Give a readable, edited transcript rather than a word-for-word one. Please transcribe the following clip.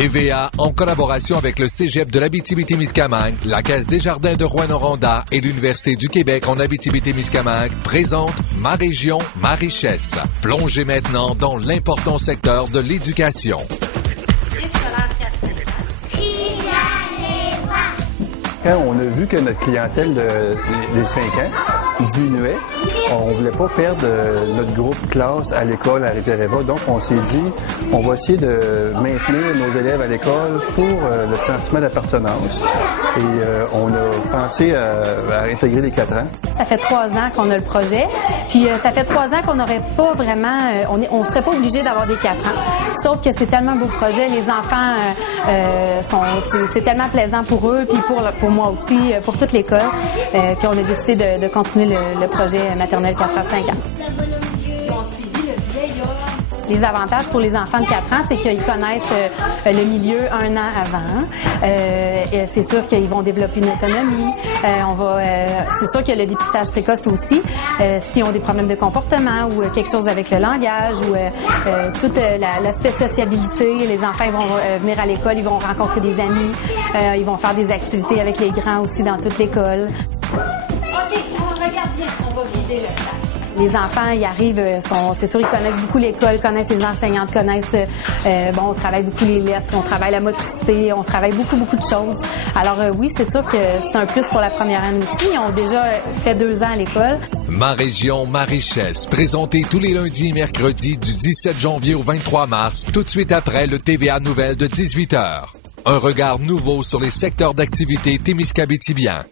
TVA, en collaboration avec le Cégep de l'Abitibi-Témiscamingue, la Caisse des Jardins de Rouyn-Noranda et l'Université du Québec en Abitibi-Témiscamingue, présente Ma région, ma richesse. Plongez maintenant dans l'important secteur de l'éducation. Quand on a vu que notre clientèle des 5 ans diminuait, on ne voulait pas perdre notre groupe classe à l'école à Rivière-Éva. Donc, on s'est dit, on va essayer de maintenir nos élèves à l'école pour le sentiment d'appartenance. Et on a pensé à intégrer les 4 ans. Ça fait 3 ans qu'on a le projet. Puis, ça fait 3 ans qu'on n'aurait pas vraiment... on serait pas obligé d'avoir des 4 ans. Sauf que c'est tellement un beau projet. Les enfants, c'est tellement plaisant pour eux, puis pour moi aussi, pour toute l'école, qu'on a décidé de continuer le projet maternel 4 à 5 ans. Les avantages pour les enfants de 4 ans, c'est qu'ils connaissent le milieu 1 an avant. C'est sûr qu'ils vont développer une autonomie. C'est sûr qu'il y a le dépistage précoce aussi. S'ils ont des problèmes de comportement ou quelque chose avec le langage ou toute l'aspect sociabilité, les enfants ils vont venir à l'école, ils vont rencontrer des amis, ils vont faire des activités avec les grands aussi dans toute l'école. OK, alors regarde bien, on va vider le sac. Les enfants, ils arrivent, c'est sûr, ils connaissent beaucoup l'école, connaissent les enseignantes, connaissent, on travaille beaucoup les lettres, on travaille la motricité, on travaille beaucoup de choses. Alors oui, c'est sûr que c'est un plus pour la première année aussi. Ils ont déjà fait 2 ans à l'école. Ma région, ma richesse, présenté tous les lundis et mercredis du 17 janvier au 23 mars, tout de suite après le TVA Nouvelle de 18h. Un regard nouveau sur les secteurs d'activité témiscabétibiens.